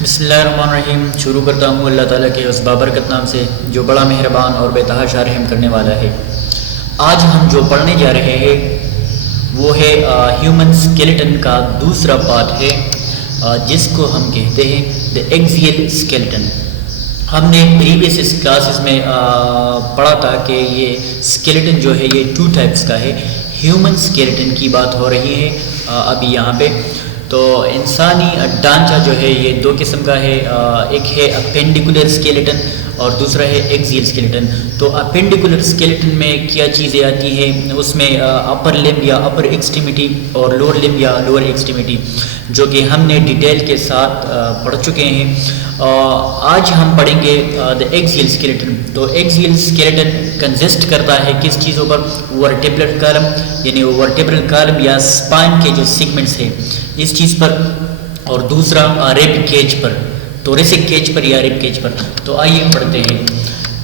बिस्मिल्लाहिर्रहमानिर्रहीम। शुरू करता हूँ अल्लाह ताला के उस बाबरकत नाम से जो बड़ा मेहरबान और बेतहाशा रहम करने वाला है। आज हम जो पढ़ने जा रहे हैं वो है ह्यूमन स्केलेटन का दूसरा पार्ट है, जिसको हम कहते हैं द एक्सियल स्केलेटन। हमने प्रीवियस क्लासेस में पढ़ा था कि ये स्केलेटन जो है ये 2 टाइप्स का है। ह्यूमन स्केलेटन की बात हो रही है अभी यहाँ पे। तो इंसानी ढांचा जो है ये 2 किस्म का है, एक है अपेंडिकुलर स्केलेटन और दूसरा है एक्सियल स्केलेटन। तो अपेंडिकुलर स्केलेटन में क्या चीज़ें आती हैं, उसमें अपर लिम्ब या अपर एक्सट्रीमिटी और लोअर लिम्ब या लोअर एक्सट्रीमिटी, जो कि हमने डिटेल के साथ पढ़ चुके हैं। आज हम पढ़ेंगे द एक्सियल स्केलेटन। तो एक्सियल स्केलेटन कंसिस्ट करता है किस चीज़ों पर? वर्टेब्रल कॉलम, यानी वर्टेब्रल कॉलम या स्पाइन के जो सेगमेंट्स हैं इस चीज़ पर, और दूसरा रिब केज पर, थोरेसिक केज पर या रिब केज पर। तो आइए पढ़ते हैं।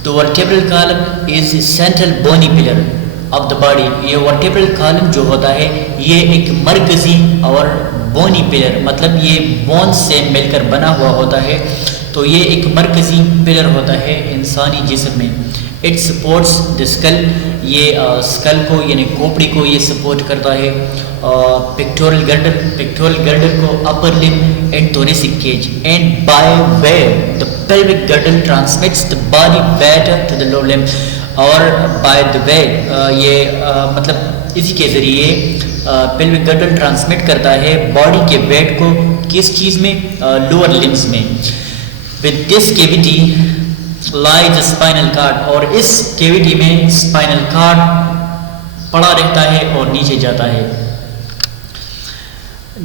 तो vertebral column is central bony pillar of the body. ये वर्टेब्रल कॉलम जो होता है ये एक मरकजी और बोनी पिलर, मतलब ये बोन्स से मिलकर बना हुआ होता है। तो ये एक मरकजी पिलर होता है इंसानी जिस्म में। इट सपोर्ट्स द स्कल, ये स्कल को यानी खोपड़ी को ये सपोर्ट करता है। पिक्टोरल गर्डर को upper limb and thoracic cage, and by way the pelvic girdle transmits the body weight to the lower limb. और बाय द वे ये मतलब इसी के ज़रिए पेल्विक गर्डल ट्रांसमिट करता है बॉडी के वेट को किस चीज़ में? लोअर लिम्स में। With this cavity lies spinal cord, और इस कैविटी में स्पाइनल कॉर्ड पड़ा रहता है और नीचे जाता है।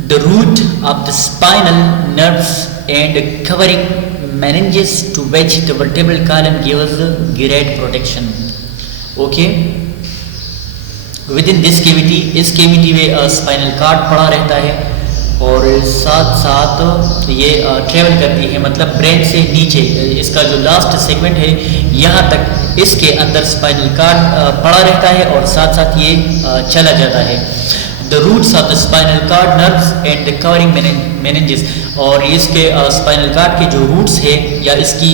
The root of the spinal nerves and covering meninges to which the vertebral column gives great protection. Okay, within this cavity, इस कैविटी में स्पाइनल कॉर्ड पड़ा रहता है और साथ साथ ये ट्रेवल करती है, मतलब ब्रेन से नीचे इसका जो लास्ट सेगमेंट है यहाँ तक इसके अंदर स्पाइनल कॉर्ड पड़ा रहता है और साथ साथ ये चला जाता है। The roots of the spinal cord, nerves and the covering meninges, और इसके स्पाइनल कॉर्ड के जो रूट्स है या इसकी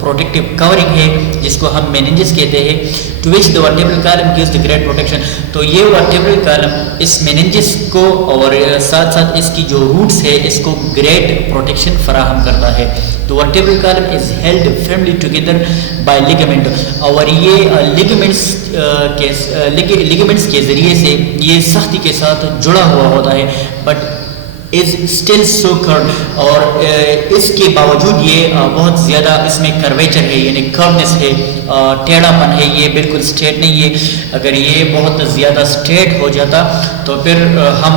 प्रोटेक्टिव कवरिंग है जिसको हम मेनिंजेस कहते हैं, to which the vertebral column gives the great protection. तो ये वर्टेब्रल कॉलम इस मेनिंजेस को और साथ साथ इसकी जो रूट्स है इसको ग्रेट प्रोटेक्शन फराहम करता है। तो vertebral column is held firmly together by ligament, और ये लिगामेंट्स के ज़रिए से ये सख्ती के साथ जुड़ा हुआ होता है, but is still so curve, और इसके बावजूद ये बहुत ज़्यादा इसमें कर्वेचर है, यानी कर्वनेस है, टेढ़ापन है, ये बिल्कुल स्ट्रेट नहीं है। अगर ये बहुत ज़्यादा स्ट्रेट हो जाता तो फिर हम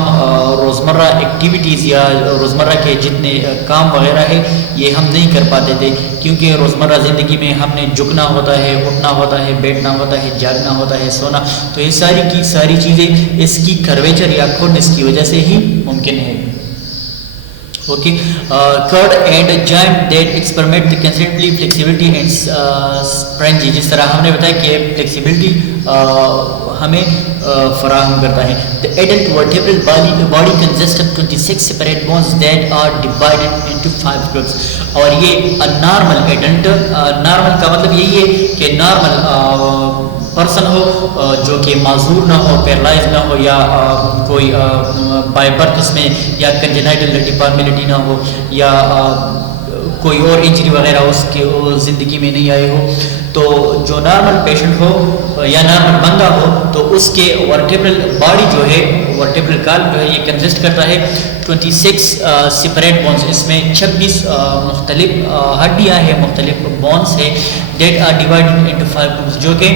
रोज़मर्रा एक्टिविटीज़ या रोज़मर्रा के जितने काम वगैरह है ये हम नहीं कर पाते थे, क्योंकि रोज़मर्रा ज़िंदगी में हमने झुकना होता है, उठना होता है, बैठना होता है, जागना होता है, सोना। तो ये सारी की सारी चीज़ें इसकी कर्वेचर या खुरदनेस की वजह से ही मुमकिन है। Okay, curved and joint that it's permit the considerably flexibility and springy, जिस तरह हमने बताया कि फ्लेक्सिबिलिटी हमें फराहम करता है। The adult vertebral body consist of 26 separate bones that are divided into 5 groups. और ये नॉर्मल एडल्ट, नॉर्मल का मतलब यही है कि नॉर्मल पर्सन हो जो कि माजूर ना हो, पैरालाइज ना हो, या कोई बाय बर्थ उसमें या कंजेनाइटल डिफॉर्मिलिटी ना हो, या कोई और इंजरी वगैरह उसके ज़िंदगी में नहीं आए हो। तो जो नॉर्मल पेशेंट हो या नॉर्मल बंदा हो तो उसके वर्टेब्रल बॉडी जो है, वर्टेब्रल कॉलम जो है ये कंसिस्ट करता है 26 सेपरेट बोन्स। इसमें 26 मुख्तलिफ हड्डियाँ हैं, मुख्तलिफ बोन्स है, that are divided into 5 groups, जो कि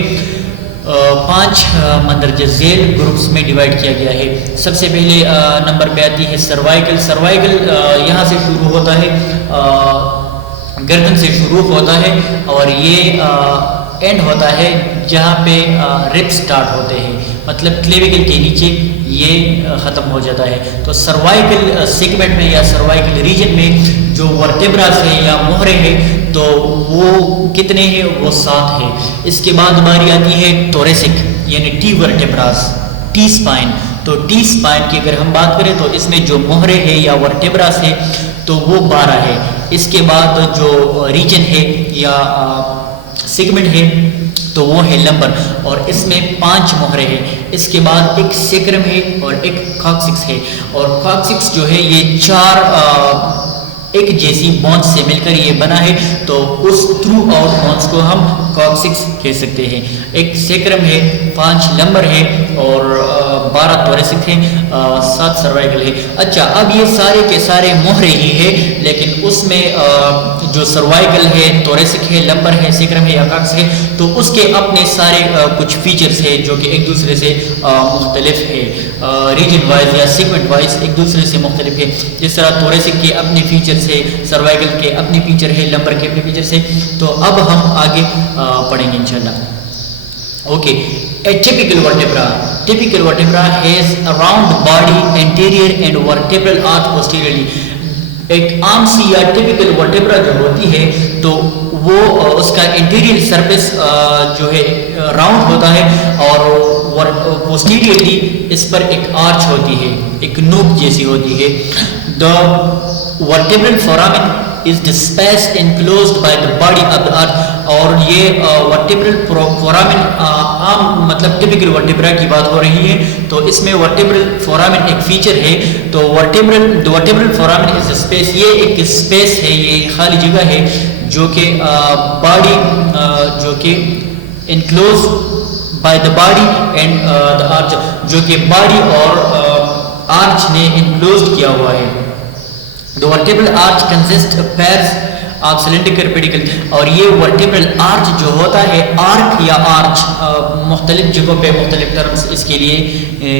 5 मंदरज झेल ग्रुप्स में डिवाइड किया गया है। सबसे पहले नंबर पे आती है सर्वाइकल। सर्वाइकल यहाँ से शुरू होता है, गर्दन से शुरू होता है, और ये एंड होता है जहाँ पे रिब स्टार्ट होते हैं, मतलब क्लेविकल के नीचे ये ख़त्म हो जाता है। तो सर्वाइकल सेगमेंट में या सर्वाइकल रीजन में जो वर्टेब्रास है या मोहरे हैं तो वो कितने हैं? वो 7 है। इसके बाद हमारी आती है थोरेसिक, यानी टी वर्टेब्रास, टी स्पाइन। तो टी स्पाइन की अगर हम बात करें तो इसमें जो मोहरे है या वर्टेब्रास है तो वो 12 है। इसके बाद जो रीजन है या सेगमेंट है तो वो है लंबर, और इसमें 5 मोहरे हैं। इसके बाद एक सेक्रम है और एक कॉक्सिक्स है, और कॉक्सिक्स जो है ये 4 एक जैसी बॉन्स से मिलकर ये बना है, तो उस थ्रू आउट बॉन्स को हम कॉक्सिक्स कह सकते हैं। एक सेक्रम है, 5 लंबर है और 12 थोरेसिक है, 7 सर्वाइकल है। अच्छा, अब ये सारे के सारे मोहरे ही है, लेकिन उसमें जो सर्वाइकल है, थोरेसिक है, लंबर है, सेक्रम है या कॉक्स है, तो उसके अपने सारे कुछ फीचर्स है जो कि एक दूसरे से मुख्तलिफ है, रीजन वाइज या सेगमेंट वाइज एक दूसरे से मुख्तलिफ है। जिस तरह थोरेसिक के अपने फीचर्स है, सर्वाइकल के अपने फीचर है, लंबर के अपने फीचर्स है। तो अब हम आगे पढ़ेंगे इंशाल्लाह। Okay, a typical vertebra. Typical vertebra has a round body anterior and vertebral arch posteriorly. एक आम सी या टिपिकल वर्टेब्रा जो होती है तो वो उसका इंटीरियर सरफेस जो है राउंड होता है, और पोस्टीरियरली इस पर एक आर्च होती है, एक नोक जैसी होती है। The vertebral foramen is the space enclosed by the body of the arch, और ये वर्टेब्रल फोरामेन आम मतलब टिपिकल वर्टेब्रा की बात हो रही है, तो इसमें वर्टेब्रल फोरामेन एक फीचर है। तो वर्टेब्रल फोरामेन इज स्पेस, ये एक स्पेस है, ये खाली जगह है जो कि बॉडी जो कि enclosed by the body and the arch, जो कि बॉडी और आर्च ने enclosed किया हुआ है। The vertebral arch consists of pairs of cylindrical pedicles, और ये वर्टेब्रल आर्च जो होता है, आर्क या आर्च मुख्तलिफ जगहों पे मुख्तलिफ टर्म्स इसके लिए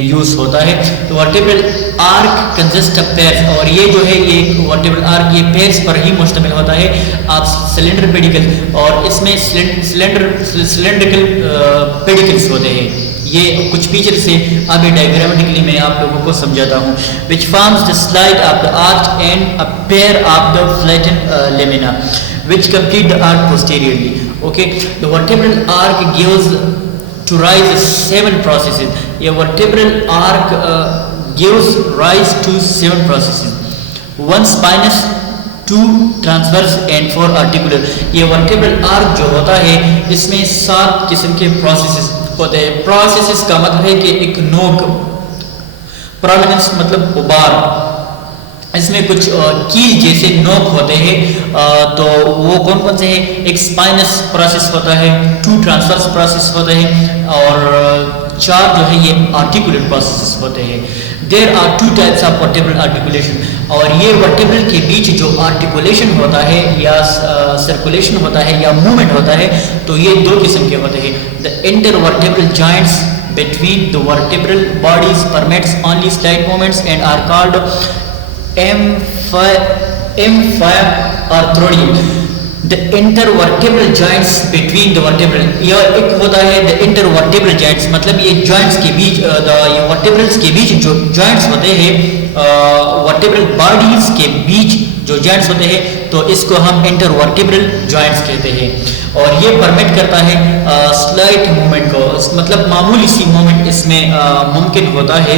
यूज होता है। तो vertebral arc consist of pairs, और ये जो है ये वर्टेब्रल आर्क ये पेयर्स पर ही मुश्तमिल होता है आप सिलेंडर पेडिकल, और इसमें सिलेंड्रिकल पेडिकल्स होते हैं। ये कुछ फीचर से अभी डायग्रामेटिकली मैं आप लोगों को समझाता हूँ। Which forms the slide of the arch and a pair of the flattened lamina which complete the arc posteriorly. Okay, the vertebral arc gives to rise 7 processes. A vertebral arc gives rise to 7 processes. 1 spinous, 2 transverse and 4 articular. ये vertebral arc जो होता है इसमें 7 किस्म के processes होते हैं। processes का मतलब है कि एक नोक, prominence मतलब उबार, इसमें कुछ कील जैसे नोक होते हैं। तो वो कौन कौन से हैं? एक स्पाइनस प्रोसेस होता है, 2 ट्रांसवर्स प्रोसेस होते हैं, और 4 जो है ये आर्टिकुलर प्रोसेस होते हैं। There are 2 types of vertebral articulation, और ये वर्टेब्रल के बीच जो आर्टिकुलेशन होता है या सर्कुलेशन होता है या मूवमेंट होता है, तो ये 2 किस्म के होते हैं। The intervertebral joints between the vertebral bodies permits only slight movements and are called amphiarthrodial. The intervertebral joints between the vertebral, यह एक होता है the intervertebral joints, मतलब ये joints के बीच ये vertebrals के बीच जो joints होते हैं, vertebral bodies के बीच जो joints होते हैं, तो इसको हम intervertebral joints कहते हैं। और ये परमिट करता है स्लाइट मूवमेंट को, मतलब मामूली सी मूवमेंट इसमें मुमकिन होता है,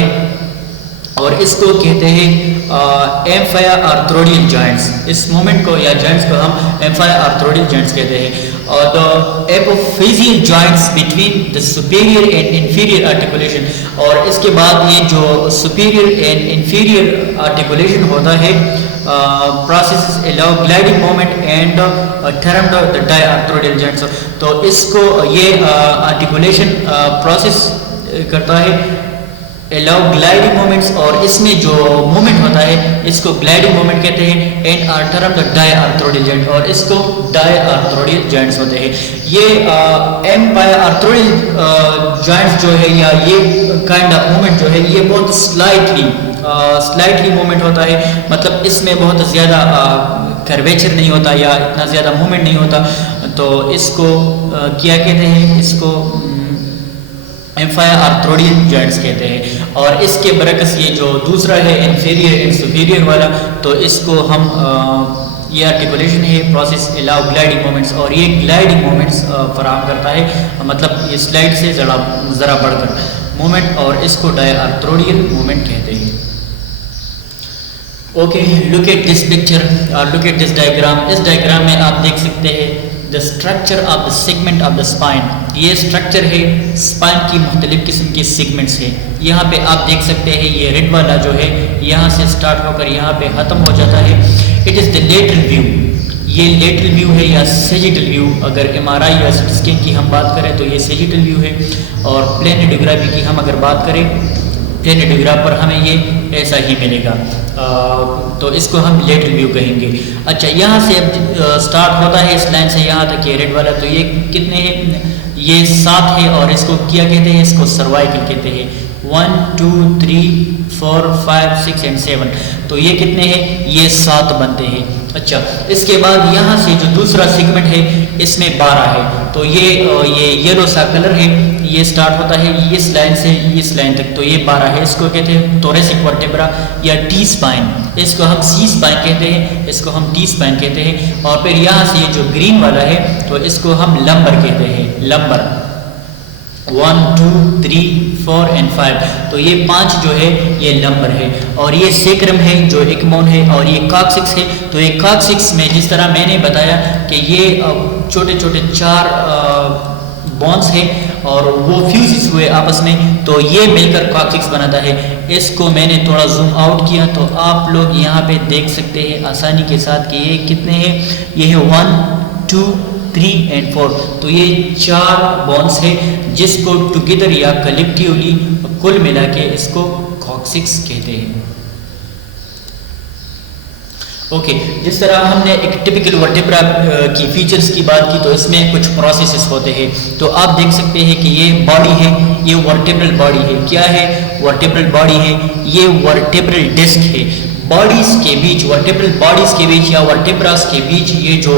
और इसको कहते हैं एम्फायरथ्रोडियल जॉइंट्स। इस मूवमेंट को या जॉइंट्स को हम एम्फायरथ्रोडियल जॉइंट्स कहते हैं। और the apophyseal joints between the superior and inferior articulation, और इसके बाद ये जो सुपीरियर एंड इंफीरियर आर्टिकुलेशन होता है processes allow gliding movement and termed the diarthrodial joints। तो इसको ये आर्टिकुलेशन प्रोसेस करता है allow gliding movements, और इसमें जो मूवमेंट होता है इसको ग्लाइडिंग मूवमेंट कहते हैं, and are termed the diarthrodial joint, और इसको डायआर्थ्रोडियल जॉइंट्स होते हैं। ये एम्पायरथ्रोडियल जॉइंट्स जो है या ये काइंड ऑफ मूवमेंट जो है ये बहुत स्लाइटली मूवमेंट होता है, मतलब इसमें बहुत ज़्यादा कर्वेचर नहीं होता या इतना ज़्यादा मूवमेंट नहीं होता, तो इसको क्या कहते हैं? इसको एम्फायरथ्रोडियल जॉइंट्स कहते हैं। और इसके बरकस ये जो दूसरा है इंफीरियर एंड सुपीरियर वाला, तो इसको हम ये आर्टिकुलेशन है प्रोसेस अलाउ ग्लाइडिंग मूवमेंट्स, और ये ग्लाइडिंग मूवमेंट्स फराहम करता है, मतलब ये स्लाइड से ज़रा बढ़कर मूवमेंट, और इसको डायआर्थ्रोडियल मूवमेंट कहते हैं। Okay, look at this picture, look at this diagram. इस डायग्राम में आप देख सकते हैं the structure of the segment of the spine. ये स्ट्रक्चर है स्पाइन की मुख्तलिफ किस्म के सेगमेंट्स है। यहाँ पे आप देख सकते हैं ये रेड वाला जो है यहाँ से स्टार्ट होकर यहाँ पे ख़त्म हो जाता है। It is the lateral view. ये लेटरल व्यू है या सेजिटल व्यू। अगर MRI या CT स्कैन की हम बात करें तो ये सेजिटल व्यू है, और प्लेन रेडियोग्राफी की हम अगर बात करें, प्लेन रेडियोग्राफ पर हमें ये ऐसा ही मिलेगा। तो इसको हम लेटरल व्यू कहेंगे। अच्छा, यहाँ से अब स्टार्ट होता है इस लाइन से यहाँ तक ये रेड वाला, तो ये कितने हैं? ये 7 है, और इसको क्या कहते हैं? इसको सर्वाइकल कहते हैं। 1 2 3 4 5 6 एंड 7, तो ये कितने हैं? ये 7 बनते हैं। अच्छा, इसके बाद यहाँ से जो दूसरा सेगमेंट है इसमें 12 है, तो ये येलो सा कलर है, ये स्टार्ट होता है इस लाइन से इस लाइन तक, तो ये 12 है। इसको कहते हैं थोरेसिक वर्टेब्रा या टी स्पाइन। इसको हम सी स्पाइन कहते हैं, इसको हम टी स्पाइन कहते हैं। और फिर यहाँ से ये जो ग्रीन वाला है तो इसको हम लंबर कहते हैं, लंबर। 1 2 3 4 एंड 5, तो ये 5 जो है ये लंबर है। और ये सेक्रम है जो इक्मोन है, और ये कॉक्सिक्स है। तो ये कॉक्सिक्स में जिस तरह मैंने बताया कि ये छोटे छोटे 4 बॉन्स है और वो फ्यूज हुए आपस में, तो ये मिलकर कॉक्सिक्स बनाता है। इसको मैंने थोड़ा जूम आउट किया तो आप लोग यहाँ पे देख सकते हैं आसानी के साथ कि ये कितने हैं। ये है 1 2 3 एंड 4, तो ये 4 बॉन्स है जिसको टुगेदर या कलेक्टिवली कुल मिला के इसको कॉक्सिक्स कहते हैं। ओके, जिस तरह हमने एक टिपिकल वर्टेब्रा की फीचर्स की बात की, तो इसमें कुछ प्रोसेसेस होते हैं। तो आप देख सकते हैं कि ये बॉडी है, ये वर्टेब्रल बॉडी है। क्या है? वर्टेब्रल बॉडी है। ये वर्टेब्रल डिस्क है। बॉडीज के बीच, वर्टेब्रल बॉडीज के बीच या वर्टेब्रास के बीच ये जो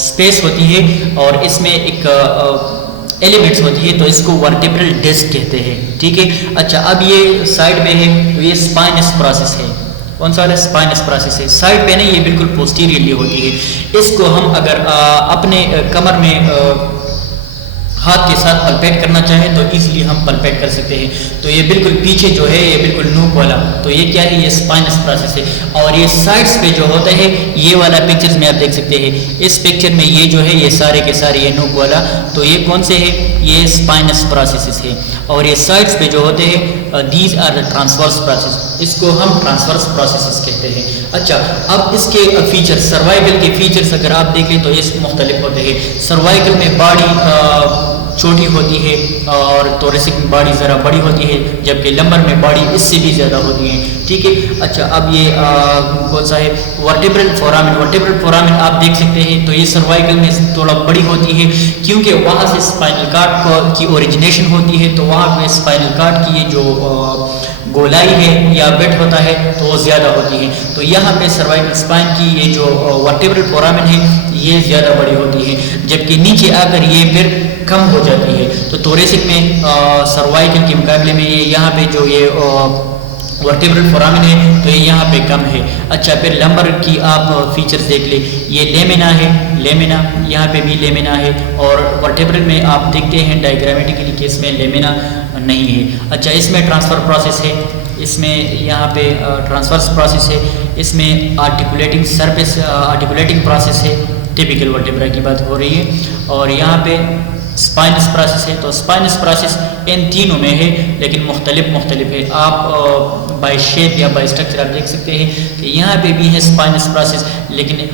स्पेस होती है और इसमें एक एलिमेंट्स होती है, तो इसको वर्टेब्रल डिस्क कहते हैं। ठीक है। अच्छा, अब ये साइड में है तो ये स्पाइनस प्रोसेस है। कौन सा वाला? स्पाइनस प्रोसेस है। साइड पे नहीं, ये बिल्कुल पोस्टीरियरली होती है। इसको हम अगर अपने कमर में हाथ के साथ पलपेट करना चाहें तो इसलिए हम पलपेट कर सकते हैं। तो ये बिल्कुल पीछे जो है ये बिल्कुल नूक वाला, तो ये क्या है? ये स्पाइनस प्रोसेस है। और ये साइड्स पे जो होता है ये वाला पिक्चर्स में आप देख सकते हैं। इस पिक्चर में ये जो है ये सारे के सारे ये नूक वाला, तो ये कौन से है? ये स्पाइनस प्रोसेस है। और ये साइड्स पे जो होते हैं these are the transverse process, इसको हम ट्रांसवर्स प्रोसेस कहते हैं। अच्छा, अब इसके फीचर, सर्वाइकल के फीचर्स अगर आप देखें तो ये मुख्तलिफ होते हैं। सर्वाइकल में बॉडी छोटी होती है और थोरेसिक में बॉडी ज़रा बड़ी होती है, जबकि लंबर में बॉडी इससे भी ज़्यादा होती है। ठीक है। अच्छा, अब ये कौन सा है? Vertebral foramen. वर्टेब्रल फोरामेन आप देख सकते हैं, तो ये सर्वाइकल में थोड़ा बड़ी होती है क्योंकि वहाँ से स्पाइनल कार्ड की ओरिजिनेशन होती है, तो वहाँ पे स्पाइनल कार्ड की ये जो गोलाई है या वेट होता है तो वो ज़्यादा होती है। तो यहाँ पे सर्वाइकल स्पाइन की ये जो वर्टेब्रल फोरामेन है ये ज़्यादा बड़ी होती है, जबकि नीचे आकर ये फिर कम हो जाती है। तो थोरेसिक में सर्वाइकल के मुकाबले में ये यहाँ पे जो ये वर्टेब्रल फोरामेन है तो ये यहाँ पे कम है। अच्छा, फिर लंबर की आप फीचर्स देख ले। ये लेमिना है, लेमिना यहाँ पे भी लेमिना है, और वर्टेब्रल में आप देखते हैं डायग्रामेटिकली कि इसमें लेमिना नहीं है। अच्छा, इसमें ट्रांसफ़र प्रोसेस है, इसमें यहाँ पे ट्रांसफर्स प्रोसेस है, इसमें आर्टिकुलेटिंग सरफेस आर्टिकुलेटिंग प्रोसेस है। टिपिकल वर्टेब्रा की बात हो रही है। और यहाँ पे स्पाइनस प्रोसेस है। तो स्पाइनस प्रोसेस इन तीनों में है लेकिन मुख्तलिफ है। आप बाय शेप या बाय स्ट्रक्चर आप देख सकते हैं कि यहाँ पे भी है स्पाइनस प्रोसेस, लेकिन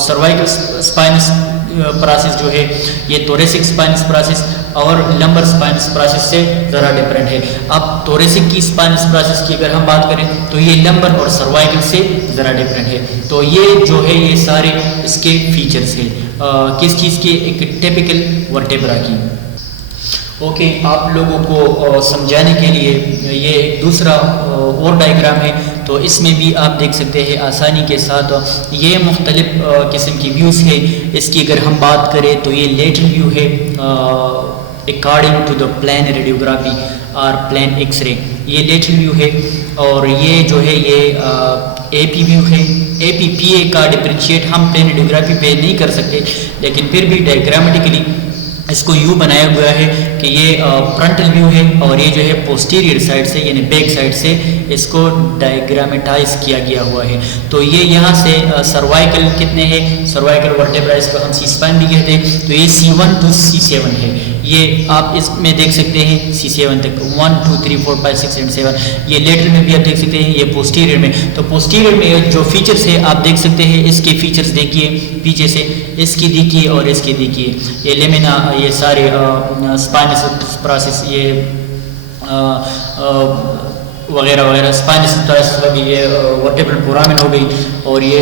सर्वाइकल स्पाइनस प्रोसेस जो है ये थोरेसिक स्पाइनस प्रोसेस और लंबर स्पाइनस प्रोसेस से ज़रा डिफरेंट है। अब थोरेसिक की स्पाइनस प्रोसेस की अगर हम बात करें तो ये लंबर और सर्वाइकल से ज़रा डिफरेंट है। तो ये जो है ये सारे इसके फीचर्स हैं किस चीज़ के? एक टिपिकल वर्टेब्रा की। ओके, आप लोगों को समझाने के लिए ये एक दूसरा और डायग्राम है, तो इसमें भी आप देख सकते हैं आसानी के साथ। ये मुख्तलिफ किस्म की व्यूज़ है। इसकी अगर हम बात करें तो ये लेटरल व्यू है according to the plain radiography और प्लेन एक्सरे, ये लेटरल व्यू है। और ये जो है ये AP व्यू है। APPA का डिफरेंशिएट हम प्लेन रेडियोग्राफी पे नहीं कर सकते, लेकिन फिर भी डायग्रामेटिकली इसको यूँ बनाया हुआ है कि ये फ्रंटल व्यू है और ये जो है पोस्टीरियर साइड से यानी बैक साइड से इसको डायग्रामेटाइज किया गया हुआ है। तो ये यहाँ से सर्वाइकल कितने हैं, सर्वाइकल वर्टेब्रा इसको हम सी स्पाइन भी कहते हैं, तो ये C1 to C7 है। ये आप इसमें देख सकते हैं C7 तक 1 2 3 4 5 6 एंड 7। ये लेटरल में भी आप देख सकते हैं, ये पोस्टीरियर में। तो पोस्टीरियर में जो फीचर्स है आप देख सकते हैं, इसके फीचर्स देखिए पीछे से, इसकी देखिए और इसकी देखिए, ये लेमिना, ये सारे स्पाइनस प्रोसेस, ये वगैरह वगैरह स्पाइनस प्रोसेस हो गई, ये वर्टेब्रल फोरामेन हो गई, और ये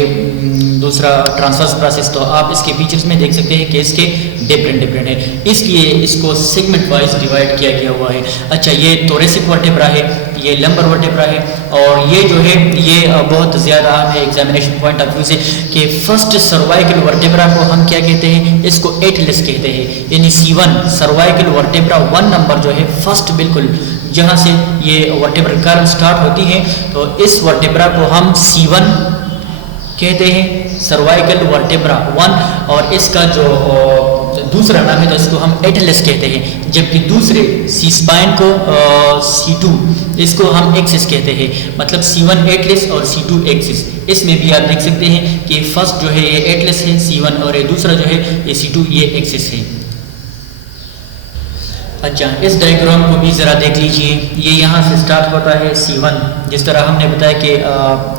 दूसरा ट्रांसवर्स प्रोसेस। तो आप इसके फीचर्स में देख सकते हैं कि इसके डिफरेंट है, इसलिए इसको सेगमेंट वाइज डिवाइड किया गया हुआ है। अच्छा, ये थोरेसिक वर्टेब्रा है, ये लंबर वर्टेब्रा है, और ये जो है ये बहुत ज़्यादा है एग्जामिनेशन पॉइंट ऑफ व्यू से कि फर्स्ट सर्वाइकल वर्टेब्रा को हम क्या कहते हैं, इसको एटलस कहते हैं, यानी C1 सर्वाइकल वर्टेब्रा 1 नंबर जो है फर्स्ट बिल्कुल जहाँ से ये वर्टेब्रल कर्व स्टार्ट होती है, तो इस वर्टेब्रा को हम C1 कहते हैं, सर्वाइकल वर्टेब्रा 1, और इसका जो दूसरा नाम है तो इसको हम एटलस कहते हैं, जबकि दूसरे सी स्पाइन को C2 इसको हम एक्सिस कहते हैं, मतलब C1 एटलस और C2 एक्सिस। इसमें भी आप देख सकते हैं कि फर्स्ट जो है ये एटलस है C1 और ये दूसरा जो है ये C2 ये एक्सिस है। अच्छा, इस डायग्राम को भी ज़रा देख लीजिए, ये यहाँ से स्टार्ट होता है C1, जिस तरह हमने बताया कि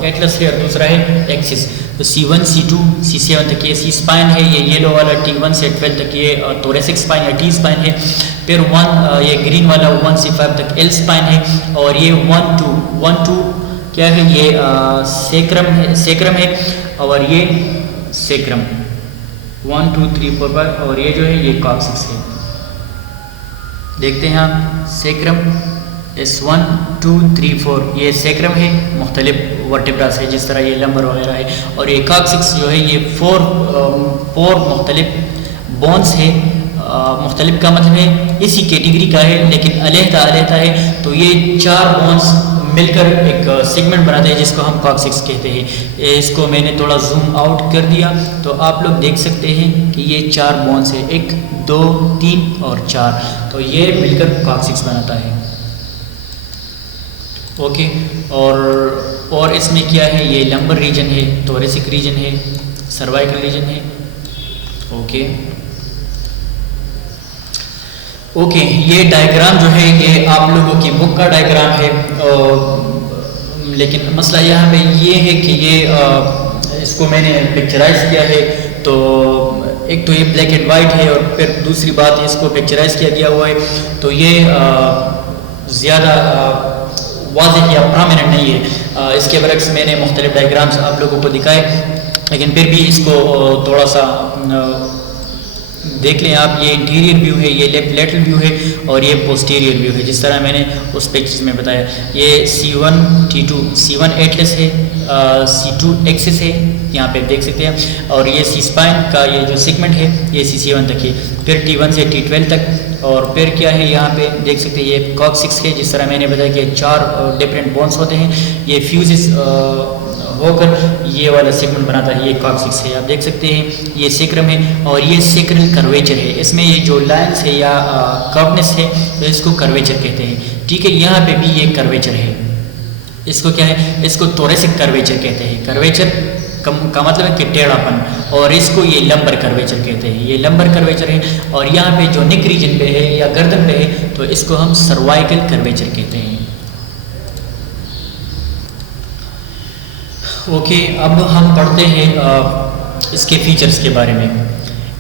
एटलस है और दूसरा है एक्सिस, तो C1 C2 C7 तक ये सी स्पाइन है, ये येलो वाला T1 से 12 तक ये थोरेसिक स्पाइन या T स्पाइन है, फिर 1 ये ग्रीन वाला 1 से 5 तक L स्पाइन है, और ये 1 2 क्या है, ये सेक्रम है, और ये सेक्रम 1 2 3 4 5, और ये जो है ये कॉक्सिक्स है। देखते हैं आप, सेक्रम S1 2 3 4 ये सेक्रम है, मुख्तलिफ वर्टेब्रास है जिस तरह ये लंबर वगैरह है, और ये कॉक्सिक्स जो है ये 4 मुख्तलिफ बोन्स है। मुख्तलिफ का मतलब है इसी कैटेगरी का है लेकिन अलहदा है, तो ये 4 बोन्स मिलकर एक सेगमेंट बनाते हैं जिसको हम कॉक्सिक्स कहते हैं। इसको मैंने थोड़ा जूम आउट कर दिया तो आप लोग देख सकते हैं कि ये 4 बोन्स है, 1 2 3 और 4, तो ये मिलकर कॉक्सिक्स बनाता है। ओके, और इसमें क्या है, ये लंबर रीजन है, थोरेसिक रीजन है, सर्वाइकल रीजन है। ओके, ये डायग्राम जो है ये आप लोगों की बुक का डायग्राम है, लेकिन मसला यहाँ पे ये है कि ये इसको मैंने पिक्चराइज किया है, तो एक तो ये ब्लैक एंड वाइट है और फिर दूसरी बात इसको पिक्चराइज किया गया हुआ है, तो ये ज़्यादा वाज़ेह या प्रोमिनेंट नहीं है। इसके बरक्स मैंने मुख्तलिफ डायग्राम्स आप लोगों को दिखाए, लेकिन फिर भी इसको थोड़ा सा देख लें आप। ये इंटीरियर व्यू है, ये लेटरल व्यू है, और ये पोस्टीरियर व्यू है जिस तरह मैंने उस पिक्चर्स में बताया। ये C1 T2 C1 एटलस है, C2 एक्सिस है, यहाँ पे देख सकते हैं, और ये सी स्पाइन का ये जो सेगमेंट है ये C7 तक है, फिर T1 से T12 तक, और फिर क्या है यहाँ पे देख सकते हैं ये कॉक्सिक्स है, जिस तरह मैंने बताया कि 4 डिफरेंट बोन्स होते हैं, ये फ्यूजेस होकर ये वाला सेगमेंट बनाता है, ये कॉक्सिक्स है। आप देख सकते हैं ये सेक्रम है, और ये सेक्रल कर्वेचर है, इसमें ये जो लाइन्स है या कर्वनेस है तो इसको कर्वेचर कहते हैं। ठीक है, यहाँ पे भी ये कर्वेचर है, इसको क्या है, इसको थोरेसिक कर्वेचर कहते हैं। कर्वेचर का मतलब है कि टेढ़ापन, और इसको ये लंबर कर्वेचर कहते हैं, ये लंबर कर्वेचर है। और यहाँ पे जो नेक रीजन पे है या गर्दन पे है तो इसको हम सर्वाइकल कर्वेचर कहते हैं। ओके, अब हम पढ़ते हैं इसके फीचर्स के बारे में।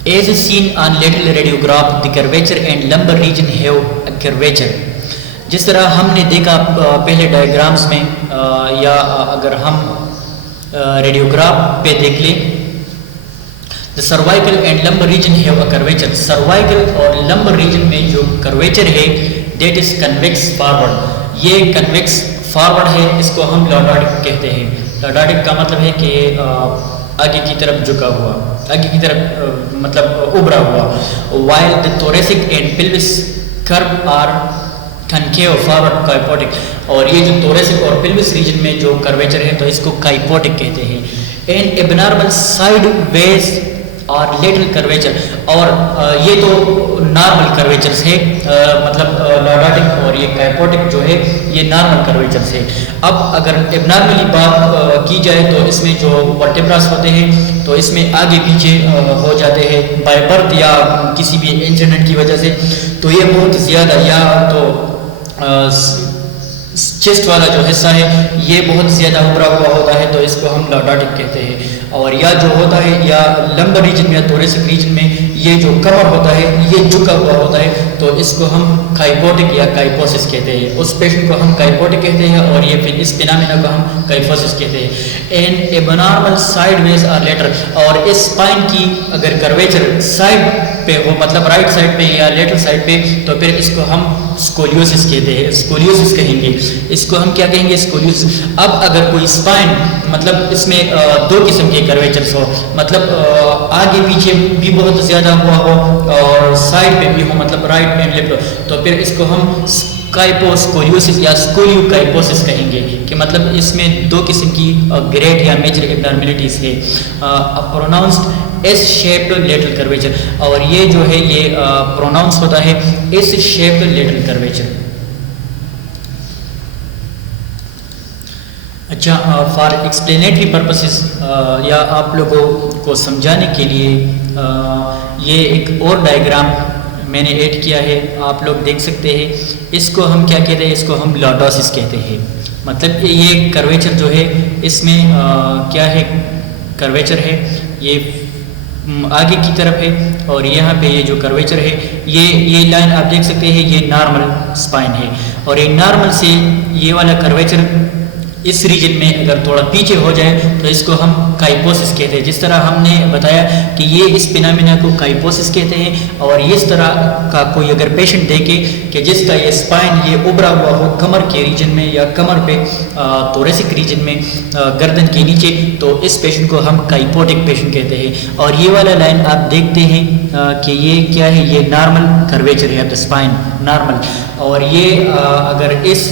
As seen on lateral radiograph the curvature and lumbar region have a curvature. जिस तरह हमने देखा पहले डायग्राम्स में, या अगर हम रेडियोग्राफ पे देख लें, the cervical and lumbar region have a curvature. Cervical और लंबर रीजन में जो कर्वेचर है दैट इज कन्वेक्स फॉरवर्ड, ये कन्वेक्स फॉरवर्ड है, इसको हम लॉर्डोटिक कहते हैं। लॉर्डोटिक का मतलब है कि आगे की तरफ झुका हुआ, आगे की तरफ मतलब उभरा हुआ। While the thoracic and pelvis curve are concave forward kyphotic, और ये जो थोरेसिक और पेल्विस रीजन में जो कर्वेचर है तो इसको काइपोटिक कहते हैं। एंड एबनॉर्मल साइड वेज और लेटरल कर्वेचर, और ये तो नॉर्मल कर्वेचर्स है, मतलब लॉर्डोटिक और ये काइपोटिक जो है ये नॉर्मल कर्वेचर्स है। अब अगर एबनॉर्मली बात की जाए तो इसमें जो वर्टेब्रास होते हैं तो इसमें आगे पीछे हो जाते हैं बाय बर्थ या किसी भी इंसिडेंट की वजह से, तो ये बहुत ज़्यादा, या तो चेस्ट वाला जो हिस्सा है ये बहुत ज़्यादा उभरा हुआ होता है तो इसको हम लॉर्डोटिक कहते हैं, और या जो होता है या लंबर रीजन में या थोरेसिक रीजन में ये जो कमर होता है ये झुका हुआ होता है तो इसको हम काइपोटिक या काइपोसिस कहते हैं। उस पेशेंट को हम काइपोटिक कहते हैं और ये फिर इस फिनोमेना को हम काइफोसिस कहते हैं। एंड एबनॉर्मल साइडवेज और लेटरल, और इस स्पाइन की अगर कर्वेचर साइड पे हो, मतलब राइट साइड पे या लेटरल साइड पे, तो फिर इसको हम स्कोलियोसिस कहते हैं, स्कोलियोसिस कहेंगे। इसको हम क्या कहेंगे? स्कोलियोसिस। अब अगर कोई स्पाइन, मतलब इसमें दो किस्म के कर्वेचर्स हो, मतलब आगे पीछे भी बहुत ज़्यादा हुआ हो और साइड पे भी हो, मतलब राइट एंड लेफ्ट, तो फिर इसको हम काइपोस्कोलियोसिस या स्कोलियोकाइपोसिस कहेंगे कि मतलब इसमें दो किस्म की ग्रेट या मेजर एबनॉर्मलिटीज है। Pronounced S shaped lateral curvature, और ये जो है ये प्रोनाउंस होता है एस शेप्ड लेटरल कर्वेचर। अच्छा, फॉर एक्सप्लेनेटरी पर्पसेस या आप लोगों को समझाने के लिए ये एक और डायग्राम मैंने ऐड किया है, आप लोग देख सकते हैं। इसको हम क्या कहते हैं? इसको हम लॉर्डोसिस कहते हैं। मतलब ये कर्वेचर जो है इसमें क्या है? कर्वेचर है, ये आगे की तरफ है, और यहाँ पे ये जो कर्वेचर है ये लाइन आप देख सकते हैं, ये नॉर्मल स्पाइन है, और ये नॉर्मल से ये वाला कर्वेचर इस रीजन में अगर थोड़ा पीछे हो जाए तो इसको हम काइपोसिस कहते हैं। जिस तरह हमने बताया कि ये इस फिनोमेना को काइपोसिस कहते हैं, और इस तरह का कोई अगर पेशेंट देखे कि जिसका ये स्पाइन ये उभरा हुआ हो कमर के रीजन में या कमर पे थोरेसिक रीजन में गर्दन के नीचे, तो इस पेशेंट को हम काइपोटिक पेशेंट कहते हैं। और ये वाला लाइन आप देखते हैं कि ये क्या है? ये नॉर्मल कर्वेचर है, तो स्पाइन नॉर्मल, और ये अगर इस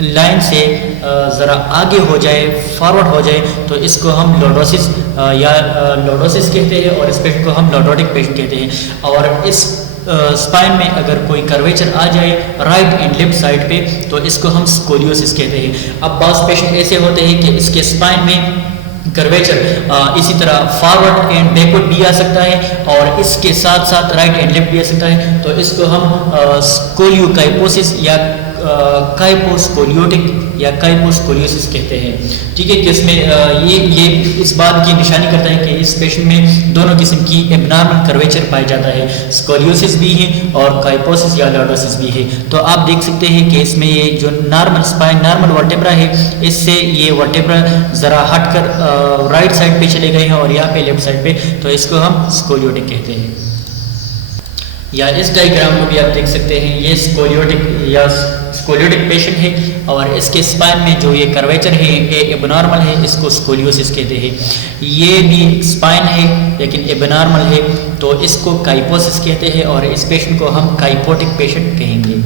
लाइन से ज़रा आगे हो जाए, फॉरवर्ड हो जाए, तो इसको हम लॉर्डोसिस या लॉर्डोसिस कहते हैं, और इस पेशेंट को हम लॉर्डोटिक पेशेंट कहते हैं। और इस स्पाइन में अगर कोई कर्वेचर आ जाए राइट एंड लेफ्ट साइड पे तो इसको हम स्कोलियोसिस कहते हैं। अब बाज़ पेशेंट ऐसे होते हैं कि इसके स्पाइन में कर्वेचर इसी तरह फॉरवर्ड एंड बैकवर्ड भी आ सकता है, और इसके साथ साथ राइट एंड लेफ्ट भी आ सकता है, तो इसको हम स्कोलियोकाइपोसिस या काइपोस्कोलियोटिक या काइपोस्कोलियोसिस कहते हैं। ठीक है, कि इसमें ये इस बात की निशानी करता है कि इस पेशेंट में दोनों किस्म की एबनॉर्मल कर्वेचर पाया जाता है, स्कोलियोसिस भी है और काइपोसिस या लॉर्डोसिस भी है। तो आप देख सकते हैं कि इसमें ये जो नॉर्मल स्पाइन, नॉर्मल वर्टेब्रा है, इससे ये वर्टेब्रा ज़रा हटकर राइट साइड पे चले गए हैं और यहाँ पे लेफ्ट साइड पे, तो इसको हम स्कोलियोटिक कहते हैं। या इस डायग्राम में भी आप देख सकते हैं, ये स्कोलियोटिक या स्कोलियोटिक पेशेंट है, और इसके स्पाइन में जो ये कर्वेचर है ये एबनॉर्मल है, इसको स्कोलियोसिस कहते हैं। ये भी स्पाइन है लेकिन एबनॉर्मल है, तो इसको काइपोसिस कहते हैं, और इस पेशेंट को हम काइपोटिक पेशेंट कहेंगे।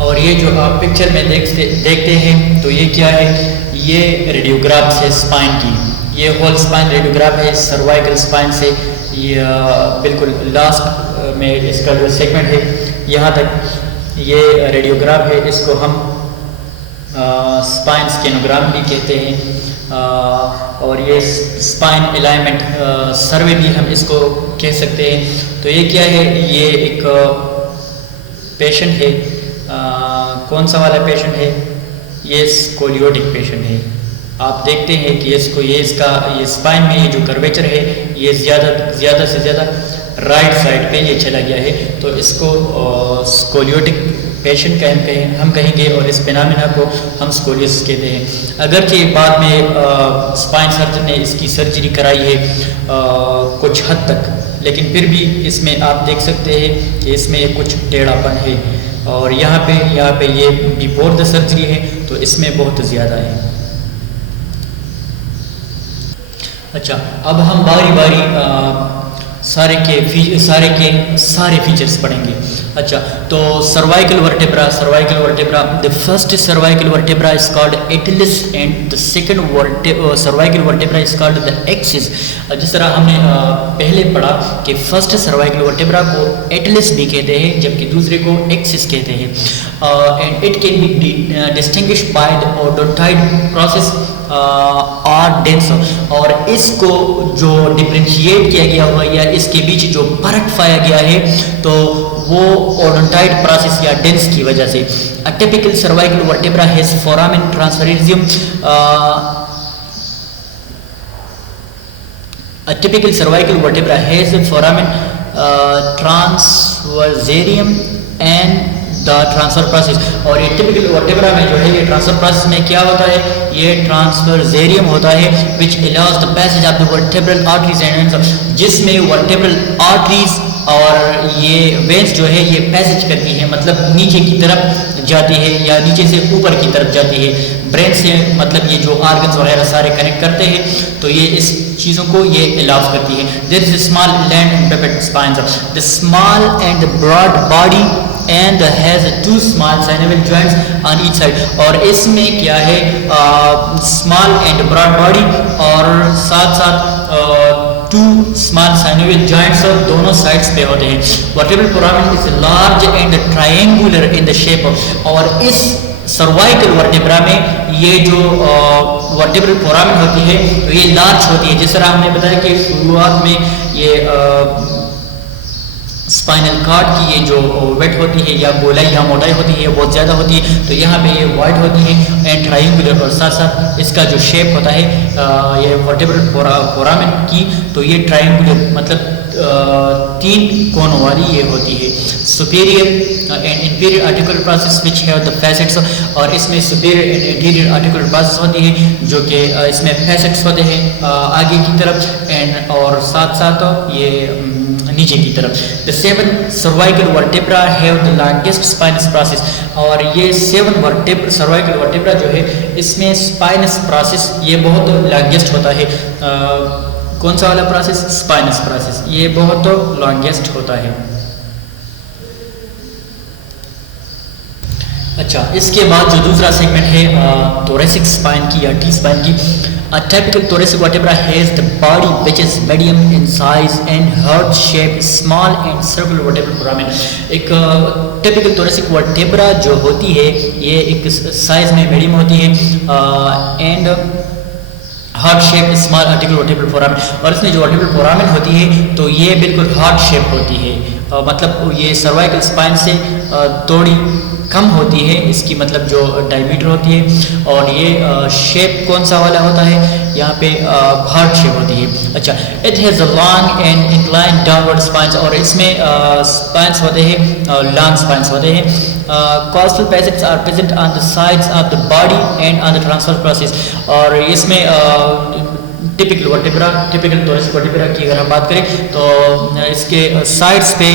और ये जो आप पिक्चर में देखते हैं, तो ये क्या है? ये रेडियोग्राफ है स्पाइन की, ये होल स्पाइन रेडियोग्राफ है सर्वाइकल स्पाइन से, ये बिल्कुल लास्ट में इसका जो सेगमेंट है यहाँ तक ये रेडियोग्राफ है। इसको हम स्पाइन स्केनोग्राम भी कहते हैं, और ये स्पाइन अलाइनमेंट सर्वे भी हम इसको कह सकते हैं। तो ये क्या है? ये एक पेशेंट है, कौन सा वाला पेशेंट है? ये स्कोलियोटिक पेशेंट है। आप देखते हैं कि इसको ये स्पाइन में ये जो कर्वेचर है ये ज़्यादा से ज़्यादा राइट साइड पे ये चला गया है, तो इसको स्कोलियोटिक पेशेंट हम कहेंगे, और इस फिनोमेना को हम स्कोलियोसिस कहते हैं। अगरचे बाद में स्पाइन सर्जन ने इसकी सर्जरी कराई है कुछ हद तक, लेकिन फिर भी इसमें आप देख सकते हैं कि इसमें कुछ टेढ़ापन है, और यहाँ पे ये बिफोर द सर्जरी है, तो इसमें बहुत ज़्यादा है। अच्छा, अब हम बारी बारी सारे फीचर्स पढ़ेंगे। अच्छा, तो cervical vertebra, the first cervical vertebra is called atlas and the second cervical vertebra is called the axis. जिस तरह हमने पहले पढ़ा कि फर्स्ट सर्वाइकल वर्टेब्रा को एटलस भी कहते हैं जबकि दूसरे को एक्सिस कहते हैं। And it can be distinguished by the odontoid process और डेंस, और इसको जो डिफरेंशिएट किया गया हुआ या इसके बीच जो फर्क पाया गया है तो वो ओडोंटाइड प्रोसेस या डेंस की वजह से। A typical cervical vertebra has foramen transversarium, a typical cervical vertebra has a foramen transversarium and the transverse process. और ये टिपिकल वर्टेब्रा में जो है ये ट्रांसफर प्रोसेस में क्या होता है, ये ट्रांसवर्सेरियम होता है which allows the passage of the vertebral arteries and veins, जिसमें वर्टेब्रल आर्टरीज और ये वेन्स जो है ये पैसेज करती है, मतलब नीचे की तरफ जाती है या नीचे से ऊपर की तरफ जाती है ब्रेन से, मतलब ये जो ऑर्गन्स वगैरह सारे कनेक्ट करते हैं तो ये इस चीज़ों को ये अलाउ करती है। There is small land and पेपेट spines, the small and broad body and has two small synovial joints on each side। और इसमें क्या है, स्मॉल एंड ब्रॉड बॉडी और साथ साथ टू स्मॉल synovial joints दोनों साइड्स पे होते हैं। Vertebral foramen is large and triangular in the shape, और इस सर्वाइकल वर्टेब्रा में ये जो वर्टेब्रल फोरामेन होती है तो ये लार्ज होती है। जिस तरह हमने बताया कि शुरुआत में ये स्पाइनल कार्ड की ये जो वेट होती है या गोलाई या मोटाई होती है बहुत ज़्यादा होती है, तो यहाँ पे ये वाइड होती है एंड ट्रायंगुलर, और साथ साथ इसका जो शेप होता है ये वर्टेब्रल फोरामेन की, तो ये ट्रायंगुलर मतलब तीन कोनों वाली ये होती है। Superior and inferior articular process which have the facets, और इसमें superior and interior articular process होती है जो कि इसमें फैसेट्स होते हैं आगे की तरफ एंड और साथ साथ ये नीचे की तरफ। The 7 cervical vertebra have the longest spinous process, और ये 7 सर्वाइकल वर्टेब्रा जो है इसमें स्पाइनस प्रोसेस ये बहुत लॉन्गेस्ट होता है। कौन सा वाला प्रोसेस, स्पाइनस प्रोसेस, ये बहुत लॉन्गेस्ट होता है। अच्छा, इसके बाद जो दूसरा सेगमेंट है थोरेसिक स्पाइन की या टी स्पाइन की। A typical thoracic vertebra has the body which is medium in size and heart shaped, small and circular vertebral foramen। एक typical thoracic vertebra जो होती है ये एक साइज में मीडियम होती है and heart shape small articular vertebral foramen, और इसमें जो वर्टेब्रल फोरामेन होती है तो ये बिल्कुल हार्ट शेप होती है, मतलब ये सर्वाइकल स्पाइन से थोड़ी कम होती है इसकी मतलब जो डायमीटर होती है, और ये शेप कौन सा वाला होता है, यहाँ पे हार्ट शेप होती है। अच्छा, it has a long and incline downward spines, और इसमें स्पाइन्स होते हैं लॉन्ग स्पाइन्स होते हैं। Costal facets are present on the sides of the body and on the transverse process, और इसमें टिपिकल थोरेसिक वर्टेब्रा की अगर हम बात करें तो इसके साइड्स पे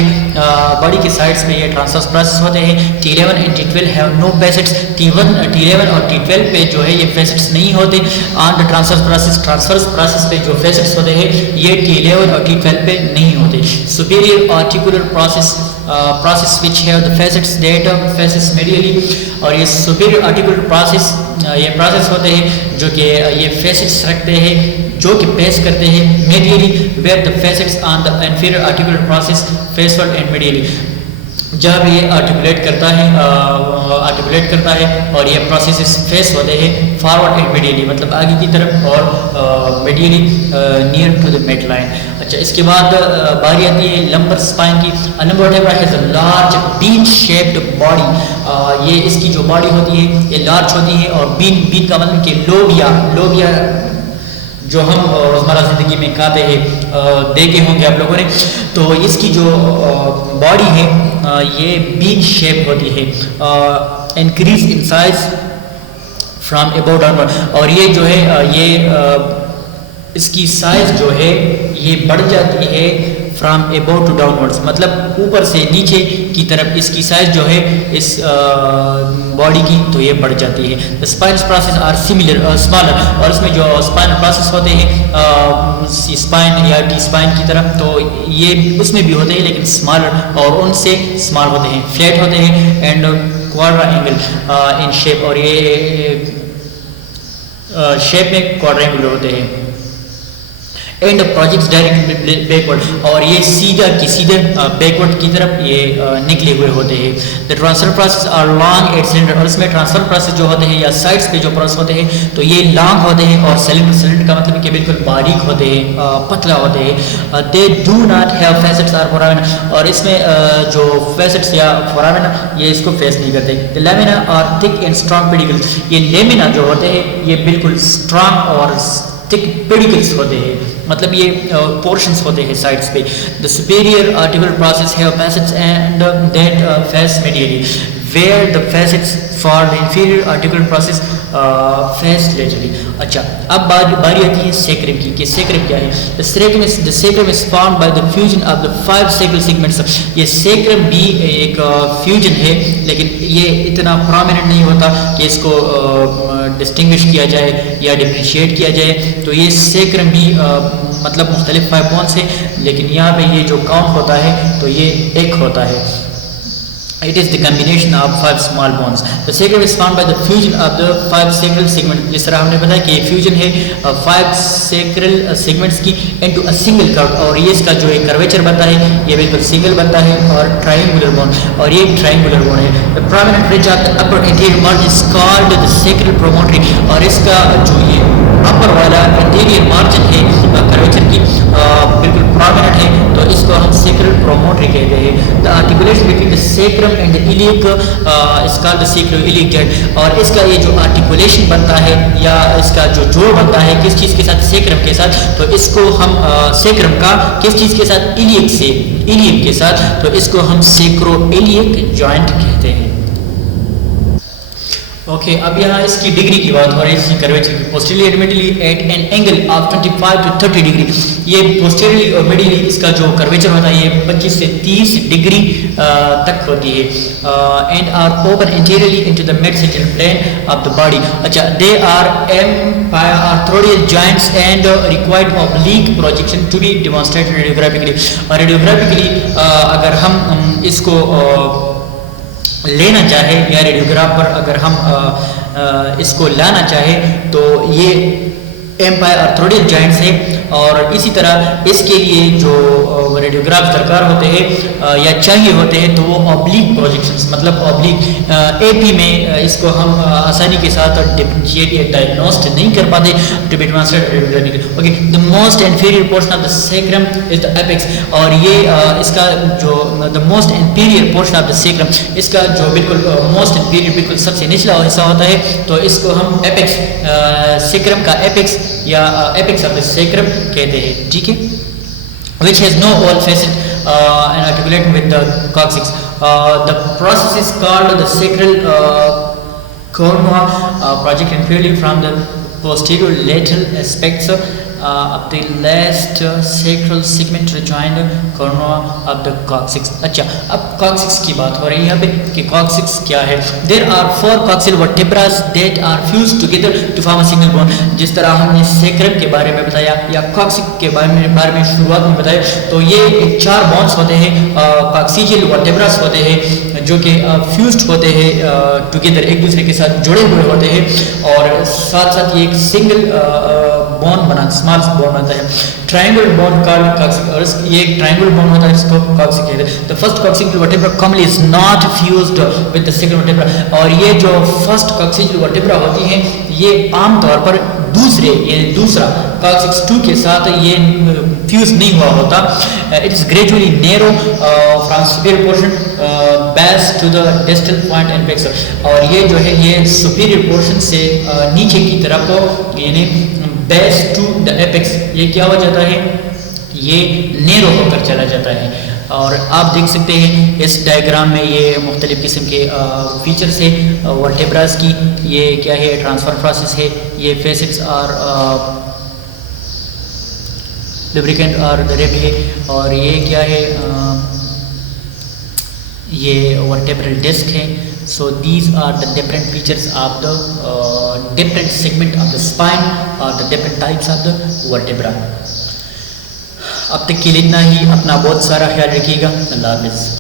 बॉडी के साइड्स पे ये ट्रांसवर्स प्रोसेस होते हैं। T11 and T12 have no पैसेट्स, T11 और T12 पे जो है ये पैसेट्स नहीं होते। ऑन द ट्रांसवर्स प्रोसेस पे जो पैसेट्स होते हैं ये T11 और T12 पे नहीं होते। Superior articular process which have the facets that faces medially, और ये सुपीरियर आर्टिकुलर प्रोसेस ये प्रोसेस होते हैं जो कि ये facets रखते हैं जो कि पेश करते हैं medially, where the facets on the inferior articular process faceward and medially। जब ये आर्टिकुलेट करता है और ये प्रोसेसेस फेस होते हैं फॉरवर्ड एंड मीडियली, मतलब आगे की तरफ और medially near to the mid line. अच्छा, इसके बाद बारी आती है लंबर स्पाइन की। Lumbar vertebra has a large bean shaped body, ये इसकी जो बॉडी होती है ये लार्ज होती है, और बीन का मतलब कि लोबिया जो हम रोज़मर्रा ज़िंदगी में खाते हैं देखे होंगे आप लोगों ने, तो इसकी जो बॉडी है ये बीन शेप होती है, increase in size from about downward, और ये जो है ये इसकी साइज जो है ये बढ़ जाती है फ्रॉम अबव टू डाउनवर्ड्स, मतलब ऊपर से नीचे की तरफ इसकी साइज जो है इस बॉडी की तो ये बढ़ जाती है। The spinal process are similar smaller, और इसमें जो स्पाइनल प्रोसेस होते हैं स्पाइन या टी स्पाइन की तरफ, तो ये उसमें भी होते हैं लेकिन स्मॉलर और उनसे स्मॉल होते हैं, फ्लैट होते हैं एंड क्वाड्रेंगल इन शेप, और ये शेप में क्वाड्रेंगुलर होते हैं। एंड प्रोजेक्ट्स डायरेक्टली बैकवर्ड, और ये सीधा की सीधे बैकवर्ड की तरफ ये निकले हुए होते हैं। The transverse process are long at slender, और इसमें ट्रांसफर प्रोसेस जो होते हैं या साइड्स पे जो प्रोसेस होते हैं तो ये लॉन्ग होते हैं, और सिलेंडर सिलेंडर का मतलब कि बिल्कुल बारीक होते हैं, पतला होते हैं। They do not have facets or foramina, और इसमें जो फैसेट्स या फोरामेना ये इसको फेस नहीं करते। The lamina are thick and strong pedicles, ये लैमिना जो होते हैं ये बिल्कुल स्ट्रॉन्ग और थिक पेडिकल्स होते हैं, मतलब ये पोर्शंस होते हैं साइड्स पे। The superior articular process have facets and that face medially, where the facets for the inferior articular process face laterally. अच्छा, अब बारी आती है सेक्रम की, कि सेक्रम क्या है। The sacrum is formed by the fusion of the 5 sacral segments। ये सेक्रम भी एक फ्यूजन है, लेकिन ये इतना प्रोमिनेंट नहीं होता कि इसको डिस्टिंग्विश किया जाए या डिफ्रेंशिएट किया जाए। तो ये सेक्रम भी मतलब मुख्तलिफ 5 बोन्स है, लेकिन यहाँ पे ये जो काउंट होता है तो ये एक होता है। It is the combination of 5 small bones. The sacrum is formed by the fusion of the 5 sacral segments. जिस तरह हमने बताया कि ये फ्यूजन है 5 sacral segments की into a single curve, और ये इसका जो एक कर्वेचर बनता है ये बिल्कुल सिंगल बनता है, और ट्रायंगुलर बोन, और ये ट्रायंगुलर बोन है। The prominent ridge of the upper anterior margin is called the sacral promontory, और इसका जो ये अपर वाला एंटीरियर मार्जिन है कर्वेचर की बिल्कुल प्रोमिनेंट है, तो इसको हम सेक्रल प्रोमोटरी कहते हैं। The articulation between the sacrum and the iliac is called the sacroiliac joint, और इसका ये जो आर्टिकुलेशन बनता है या इसका जो जोड़ बनता है किस चीज़ के साथ, सेक्रम के साथ, तो इसको हम सेक्रम का किस चीज़ के साथ, इलियक के साथ, तो इसको हम सेक्रोइलियक जॉइंट कहते हैं। ओके, अब यहाँ इसकी डिग्री की बात हो रही है, इसकी कर्वेचर की। पोस्टीरियरली और medially at an angle of 25 to 30 degree, ये पोस्टीरियरली और मिडियली इसका जो कर्वेचर होता है ये 25 से 30 डिग्री तक होती है। And are open anteriorly into the mid central plane of the body. अच्छा, they are arthrodial joints and required oblique projection to be demonstrated radiographically. और रेडियोग्राफिकली अगर हम इसको लेना चाहे या रेडियोग्राफ पर अगर हम इसको लाना चाहे तो ये एम्पायर आर्थ्रोडियल जॉइंट्स है, और इसी तरह इसके लिए जो रेडियोग्राफ दरकार होते हैं या चाहिए होते हैं तो वो ऑब्लिक प्रोजेक्शंस, मतलब ऑब्लिक एपी में इसको हम आसानी के साथ डिफरेंशिएट या डायग्नोस्ट नहीं कर पाते to be transferred. Okay, the most inferior portion of the sacrum is the apex, और ये इसका जो the most inferior portion of the sacrum, इसका जो बिल्कुल मोस्ट इंफीरियर बिल्कुल सबसे निचला हिस्सा होता है, तो इसको हम एपेक्स, सेक्रम का एपेक्स या एपेक्स ऑफ द सेक्रम कहते हैं। ठीक है, which has no wall facet and articulated with the coccyx. The process is called the sacral cornua, project inferiorly from the posterior lateral aspects of the last sacral segment rejoined cornua of the coccyx. अच्छा, अब coccyx की बात हो रही है यहाँ पे कि coccyx क्या है। There are 4 coxal vertebrae that are fused together to form a single bone. जिस तरह हमने sacrum के बारे में बताया या coccyx के बारे में शुरुआत में बताया, तो ये 4 bones होते हैं, coccygeal vertebrae होते हैं जो कि फ्यूज्ड होते हैं टुगेदर, एक दूसरे के साथ जुड़े हुए होते हैं, और साथ साथ ये एक सिंगल बोन बना, स्मॉल बोन बनता है। ट्रायंगुलर बोन कॉल्ड कॉक्सिक, और ये एक ट्रायंगुलर बोन होता है जिसको कॉक्सिक कहते हैं। The first coccyx vertebra commonly is not fused with the second vertebra, और ये जो फर्स्ट कॉक्सिक वर्टेब्रा होती हैं ये आमतौर पर दूसरा कॉक्सिक्स 2 के साथ ये फ्यूज नहीं हुआ होता। It is gradually narrow from superior portion base to the distal point and बेक्सर, और ये जो है ये सुपीरियर पोर्शन से नीचे की तरफ यानी बेस टू द एपेक्स ये क्या हो जाता है, ये नैरो होकर चला जाता है। और आप देख सकते हैं इस डायग्राम में ये मुख्तलिफ़ किस्म के फीचर्स है वर्टेब्रास की। ये क्या है, ट्रांसफ़र प्रोसेस है, ये फेसेट्स और लुब्रिकेंट और द रिब है। और ये क्या है, ये वर्टेब्रल डिस्क है। So these are the different features of the different segment of the spine और the different types of the vertebra. अब तक के लिए इतना ही। अपना बहुत सारा ख्याल रखिएगा। अल्लाह हाफिज़।